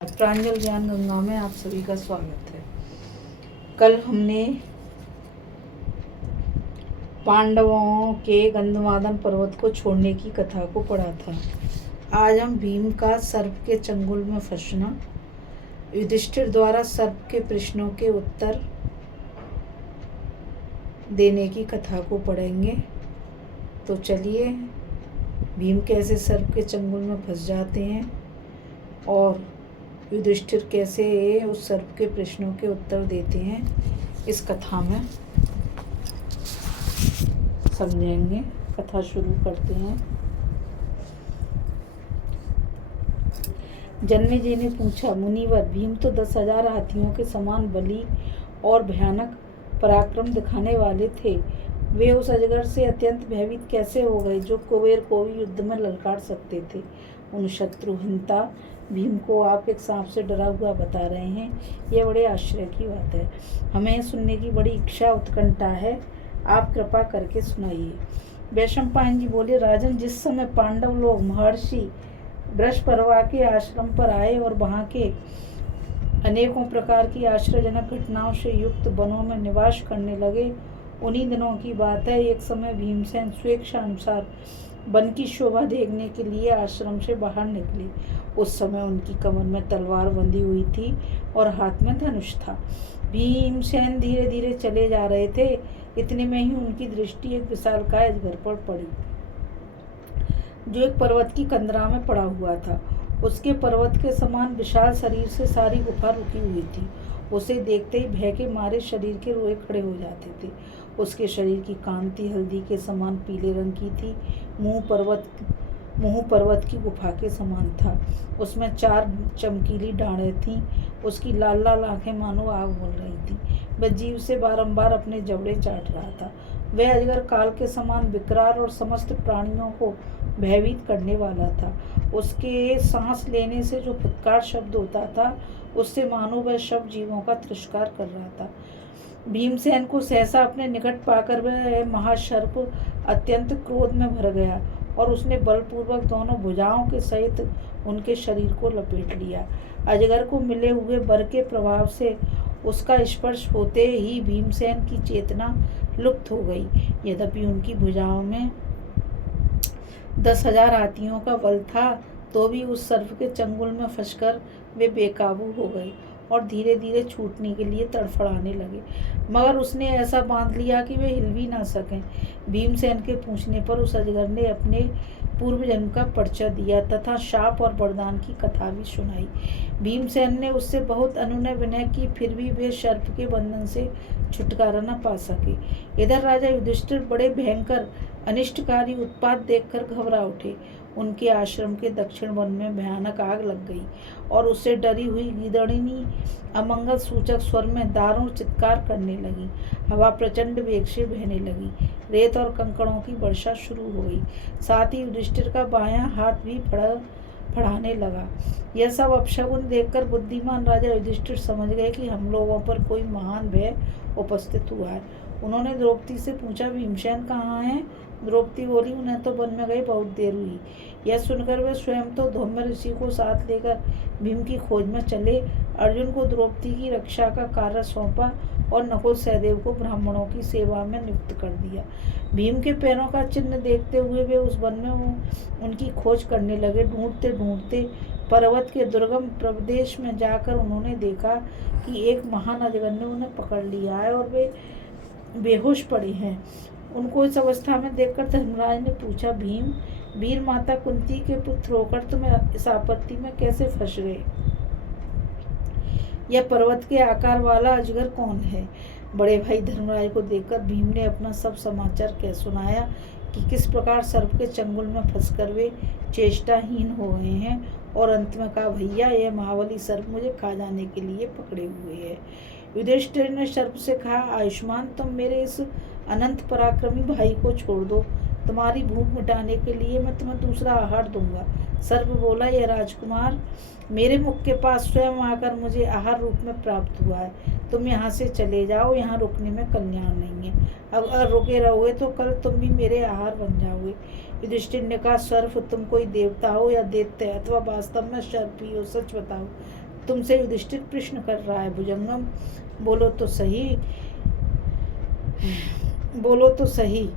प्रांजल ज्ञान गंगा में आप सभी का स्वागत है। कल हमने पांडवों के गंधमादन पर्वत को छोड़ने की कथा को पढ़ा था। आज हम भीम का सर्प के चंगुल में फंसना, युधिष्ठिर द्वारा सर्प के प्रश्नों के उत्तर देने की कथा को पढ़ेंगे। तो चलिए, भीम कैसे सर्प के चंगुल में फंस जाते हैं और युधिष्ठिर कैसे उस सर्प के प्रश्नों के उत्तर देते हैं, इस कथा में समझेंगे। कथा शुरू करते हैं। जन्मेजय ने पूछा, मुनिवर, भीम तो 10,000 हाथियों के समान बली और भयानक पराक्रम दिखाने वाले थे। वे उस अजगर से अत्यंत भयभीत कैसे हो गए जो कुबेर को भी युद्ध में ललकार सकते थे। उन शत्रुहिंता भीम को आप एक सांप से डरा हुआ बता रहे हैं, यह बड़े आश्चर्य की बात है। हमें सुनने की बड़ी इच्छा उत्कंठा है, आप कृपा करके सुनाइए। वैशंपायन जी बोले, राजन, जिस समय पांडव लोग महर्षि बृहस्पति के आश्रम पर आए और वहाँ के अनेकों प्रकार की आश्चर्यजनक घटनाओं से युक्त वनों में निवास करने लगे, उन्हीं दिनों की बात है। एक समय भीमसेन स्वेच्छा अनुसार वन की शोभा देखने के लिए आश्रम से बाहर निकले। उस समय उनकी कमर में तलवार बंधी हुई थी और हाथ में धनुष था। भीमसेन धीरे धीरे चले जा रहे थे। इतने में ही उनकी दृष्टि एक विशालकाय अजगर पर पड़ी जो एक पर्वत की कंदरा में पड़ा हुआ था। उसके पर्वत के समान विशाल शरीर से सारी गुफा रुकी हुई थी। उसे देखते ही भय के मारे शरीर के रोए खड़े हो जाते थे। उसके शरीर की कांति हल्दी के समान पीले रंग की थी। मुंह पर्वत की गुफा के समान था। उसमें 4 चमकीली डाढ़ें थीं। उसकी लाल लाल आंखें मानो आग बोल रही थीं। वह जीभ से बारंबार अपने जबड़े चाट रहा था। वह अजगर काल के समान विकराल और समस्त प्राणियों को भयभीत करने वाला था। उसके सांस लेने से जो फुटकार शब्द होता था, उससे मानो वह सब जीवों का तिरस्कार कर रहा था। भीमसेन को सहसा अपने निकट पाकर वह महासर्प अत्यंत क्रोध में भर गया और उसने बलपूर्वक दोनों भुजाओं के सहित उनके शरीर को लपेट लिया। अजगर को मिले हुए वर के प्रभाव से उसका स्पर्श होते ही भीमसेन की चेतना लुप्त हो गई। यद्यपि उनकी भुजाओं में 10,000 हाथियों का बल था, तो भी उस सर्प के चंगुल में फंसकर वे बेकाबू हो गए और धीरे धीरे छूटने के लिए तड़फड़ाने लगे। मगर उसने ऐसा बांध लिया कि वे हिल भी ना सकें। भीमसेन के पूछने पर उस अजगर ने अपने पूर्व जन्म का परिचय दिया तथा शाप और वरदान की कथा भी सुनाई। भीमसेन ने उससे बहुत अनुनय विनय की, फिर भी वे सर्प के बंधन से छुटकारा न पा सके। इधर राजा युधिष्ठिर बड़े भयंकर अनिष्टकारी उत्पात देखकर घबरा उठे। उनके आश्रम के दक्षिण वन में भयानक आग लग गई और उससे डरी हुई गीदड़िनी अमंगल सूचक स्वर में दारुण चित्कार करने लगी। हवा प्रचंड वेग से बहने लगी। रेत और कंकड़ों की वर्षा शुरू हो गई। साथ ही युधिष्ठिर का बायां हाथ भी फड़ाने लगा। यह सब अपशगुन देखकर बुद्धिमान राजा युधिष्ठिर समझ गए कि हम लोगों पर कोई महान भय उपस्थित हुआ है। उन्होंने द्रौपदी से पूछा, भीमसेन कहाँ हैं? द्रौपदी बोली, उन्हें तो वन में गए बहुत देर हुई। यह सुनकर वे स्वयं तो धौम्य ऋषि को साथ लेकर भीम की खोज में चले। अर्जुन को द्रौपदी की रक्षा का कार्य सौंपा और नकुल सहदेव को ब्राह्मणों की सेवा में नियुक्त कर दिया। भीम के पैरों का चिन्ह देखते हुए वे उस वन में उनकी खोज करने लगे। ढूंढते ढूंढते पर्वत के दुर्गम प्रदेश में जाकर उन्होंने देखा कि एक महान अजगर ने उन्हें पकड़ लिया है और वे बेहोश पड़े हैं। उनको इस अवस्था में देखकर धर्मराज ने पूछा, भीम, वीर माता कुंती के पुत्र होकर तुम इस आपत्ति में कैसे फंस गए? यह पर्वत के आकार वाला अजगर कौन है? बड़े भाई धर्मराज को देखकर भीम ने अपना सब समाचार कह सुनाया कि किस प्रकार सर्प के चंगुल में फंसकर वे चेष्टाहीन हो गए हैं और अंत में कहा, भैया, यह महाबली सर्प मुझे खा जाने के लिए पकड़े हुए है। युधिष्ठिर ने सर्प से कहा, आयुष्मान, तुम मेरे इस अनंत पराक्रमी भाई को छोड़ दो। तुम्हारी भूख मिटाने के लिए मैं तुम्हें दूसरा आहार दूंगा। सर्प बोला, यह राजकुमार मेरे मुख के पास स्वयं आकर मुझे आहार रूप में प्राप्त हुआ है। तुम यहाँ से चले जाओ, यहाँ रुकने में कल्याण नहीं है। अगर रुके रहोगे तो कल तुम भी मेरे आहार बन जाओगे। युधिष्ठिर ने कहा, सर्प, तुम कोई देवता हो या दैत्य अथवा वास्तव में सर्प ही हो? सच बताओ, तुमसे युधिष्ठिर प्रश्न कर रहा है। भुजंगम बोलो तो सही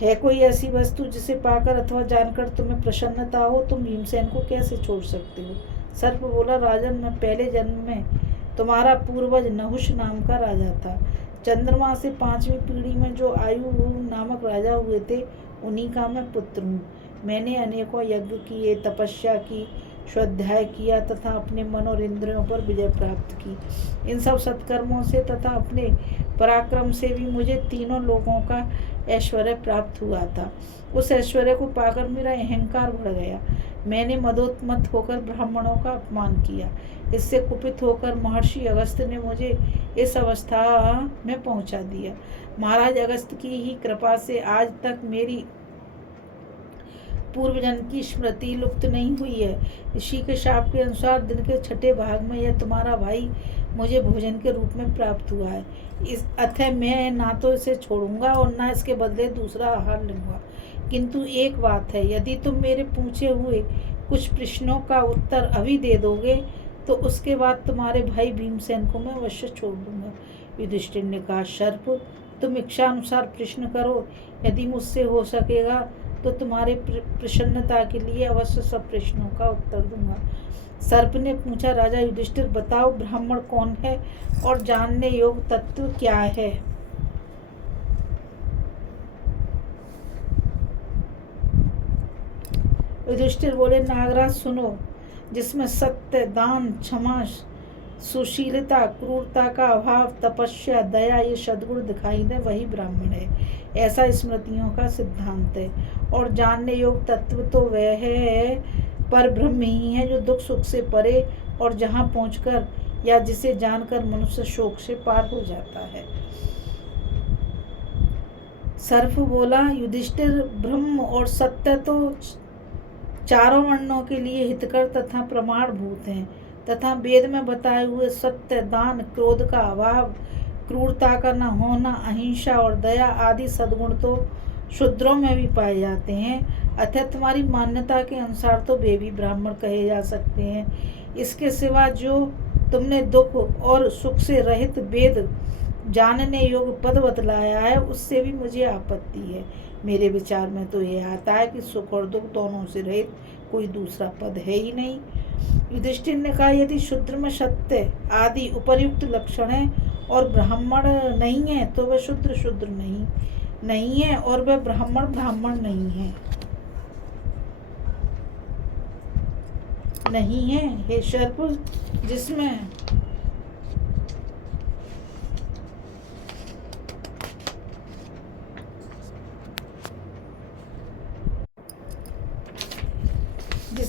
है कोई ऐसी वस्तु जिसे पाकर अथवा जानकर तुम्हें प्रसन्नता हो? तुम भीमसेन को कैसे छोड़ सकते हो? सर्प बोला, राजन, मैं पहले जन्म में तुम्हारा पूर्वज नहुष नाम का राजा था। चंद्रमा से 5वीं पीढ़ी में जो आयु नामक राजा हुए थे, उन्हीं का मैं पुत्र हूँ। मैंने अनेकों यज्ञ किए, तपस्या की, स्वाध्याय किया तथा अपने मन और इंद्रियों पर विजय प्राप्त की। इन सब सत्कर्मों से तथा अपने पराक्रम से भी मुझे तीनों लोगों का ऐश्वर्य प्राप्त हुआ था। उस ऐश्वर्य को पाकर मेरा अहंकार बढ़ गया। मैंने मदोन्मत्त होकर ब्राह्मणों का अपमान किया। इससे कुपित होकर महर्षि अगस्त्य ने मुझे इस अवस्था में पहुंचा दिया। महाराज अगस्त्य की ही कृपा से आज तक मेरी पूर्वजन्म की स्मृति लुप्त नहीं हुई है। ऋषि के शाप के अनुसार दिन के 6ठे भाग में यह तुम्हारा भाई मुझे भोजन के रूप में प्राप्त हुआ है। इस अतः मैं ना तो इसे छोड़ूंगा और ना इसके बदले दूसरा आहार लूंगा। किंतु एक बात है, यदि तुम मेरे पूछे हुए कुछ प्रश्नों का उत्तर अभी दे दोगे तो उसके बाद तुम्हारे भाई भीमसेन को मैं अवश्य छोड़ दूंगा। युधिष्ठिर ने कहा, सर्प, तुम इच्छा अनुसार प्रश्न करो। यदि मुझसे हो सकेगा तो तुम्हारे प्रसन्नता के लिए अवश्य सब प्रश्नों का उत्तर दूंगा। सर्प ने पूछा, राजा युधिष्ठिर, बताओ ब्राह्मण कौन है और जानने योग्य तत्व क्या है? युधिष्ठिर बोले, नागराज सुनो, जिसमें सत्य, दान, क्षमा, सुशीलता, क्रूरता का अभाव, तपस्या, दया ये सद्गुण दिखाई दे, वही ब्राह्मण है। ऐसा स्मृतियों का सिद्धांत है। और जानने योग्य तत्व तो वह है पर ब्रह्म ही है, जो दुख सुख से परे और जहाँ पहुंचकर या जिसे जानकर मनुष्य शोक से पार हो जाता है। सर्प बोला, युधिष्ठिर, ब्रह्म और सत्य तो चारों वर्णों के लिए हितकर तथा प्रमाणभूत हैं तथा वेद में बताए हुए सत्य, दान, क्रोध का अभाव, क्रूरता का न होना, अहिंसा और दया आदि सद्गुण तो शूद्रों में भी पाए जाते हैं। अतः तुम्हारी मान्यता के अनुसार तो वे भी ब्राह्मण कहे जा सकते हैं। इसके सिवा जो तुमने दुख और सुख से रहित वेद जानने योग्य पद बतलाया है, उससे भी मुझे आपत्ति है। मेरे विचार में तो यह आता है कि सुख और दुख दोनों से रहित कोई दूसरा पद है ही नहीं। युधिष्ठिर ने कहा, यदि शूद्र में सत्य आदि उपर्युक्त लक्षण है और ब्राह्मण नहीं है तो वह शूद्र नहीं है और वह ब्राह्मण नहीं है। हे सर्प, जिसमें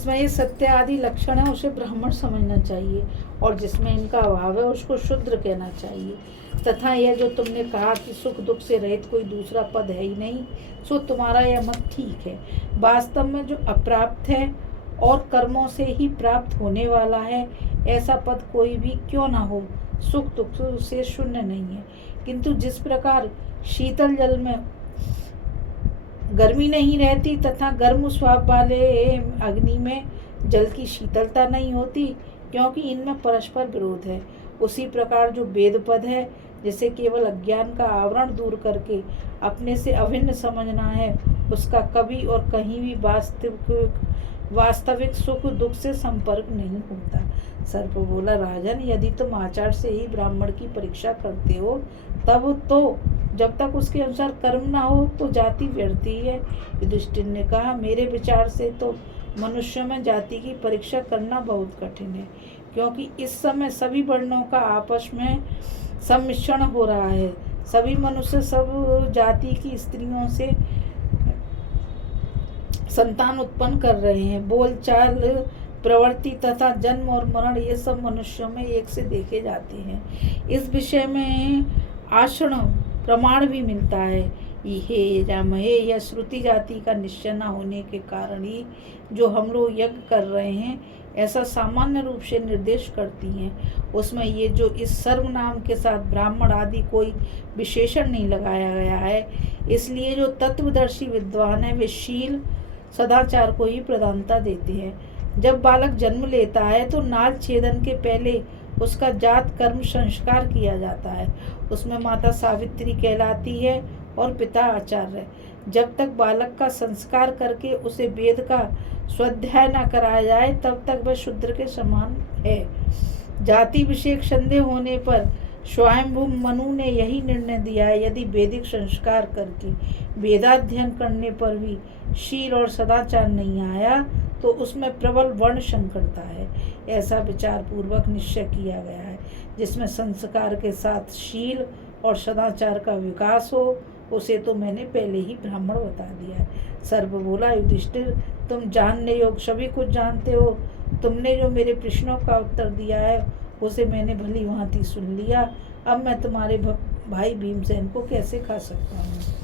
ये सत्य आदि लक्षण है उसे ब्राह्मण समझना चाहिए और जिसमें इनका अभाव है उसको शूद्र कहना चाहिए। तथा यह जो तुमने कहा कि सुख दुख से रहित कोई दूसरा पद है ही नहीं, सो तुम्हारा यह मत ठीक है। वास्तव में जो अप्राप्त है और कर्मों से ही प्राप्त होने वाला है, ऐसा पद कोई भी क्यों ना हो, सुख दुख से शून्य नहीं है। किंतु जिस प्रकार शीतल जल में गर्मी नहीं रहती तथा गर्म स्वभाव वाले अग्नि में जल की शीतलता नहीं होती, क्योंकि इनमें परस्पर विरोध है, उसी प्रकार जो वेद पद है, जिसे केवल अज्ञान का आवरण दूर करके अपने से अभिन्न समझना है, उसका कभी और कहीं भी वास्तविक सुख दुख से संपर्क नहीं होता। सर्प बोला, राजन, यदि तुम आचार से ही ब्राह्मण की परीक्षा करते हो, तब तो जब तक उसके अनुसार कर्म ना हो तो जाति व्यर्थ ही है। युधिष्ठिर ने कहा, मेरे विचार से तो मनुष्य में जाति की परीक्षा करना बहुत कठिन है, क्योंकि इस समय सभी वर्णों का आपस में सम्मिश्रण हो रहा है। सभी मनुष्य सब जाति की स्त्रियों से संतान उत्पन्न कर रहे हैं। बोलचाल, प्रवृत्ति तथा जन्म और मरण ये सब मनुष्यों में एक से देखे जाते हैं। इस विषय में आषण प्रमाण भी मिलता है। हे रामहे, यह श्रुति जाति का निश्चय न होने के कारण ही जो हम लोग यज्ञ कर रहे हैं, ऐसा सामान्य रूप से निर्देश करती हैं। उसमें ये जो इस सर्वनाम के साथ ब्राह्मण आदि कोई विशेषण नहीं लगाया गया है, इसलिए जो तत्वदर्शी विद्वान है वे शील सदाचार को ही प्रधानता देते हैं। जब बालक जन्म लेता है तो नाल छेदन के पहले उसका जात कर्म संस्कार किया जाता है। उसमें माता सावित्री कहलाती है और पिता आचार्य। जब तक बालक का संस्कार करके उसे वेद का स्वाध्याय न कराया जाए तब तक वह शूद्र के समान है। जाति विषयक संदेह होने पर स्वयंभू मनु ने यही निर्णय दिया है, यदि वैदिक संस्कार करके वेदाध्ययन करने पर भी शील और सदाचार नहीं आया तो उसमें प्रबल वर्ण संकरता है। ऐसा विचार पूर्वक निश्चय किया गया है जिसमें संस्कार के साथ शील और सदाचार का विकास हो, उसे तो मैंने पहले ही ब्राह्मण बता दिया है। सर्व बोला, युधिष्ठिर तुम जानने योग सभी कुछ जानते हो। तुमने जो मेरे प्रश्नों का उत्तर दिया है उसे मैंने भली भांति सुन लिया। अब मैं तुम्हारे भाई भीमसेन को कैसे खा सकता हूँ।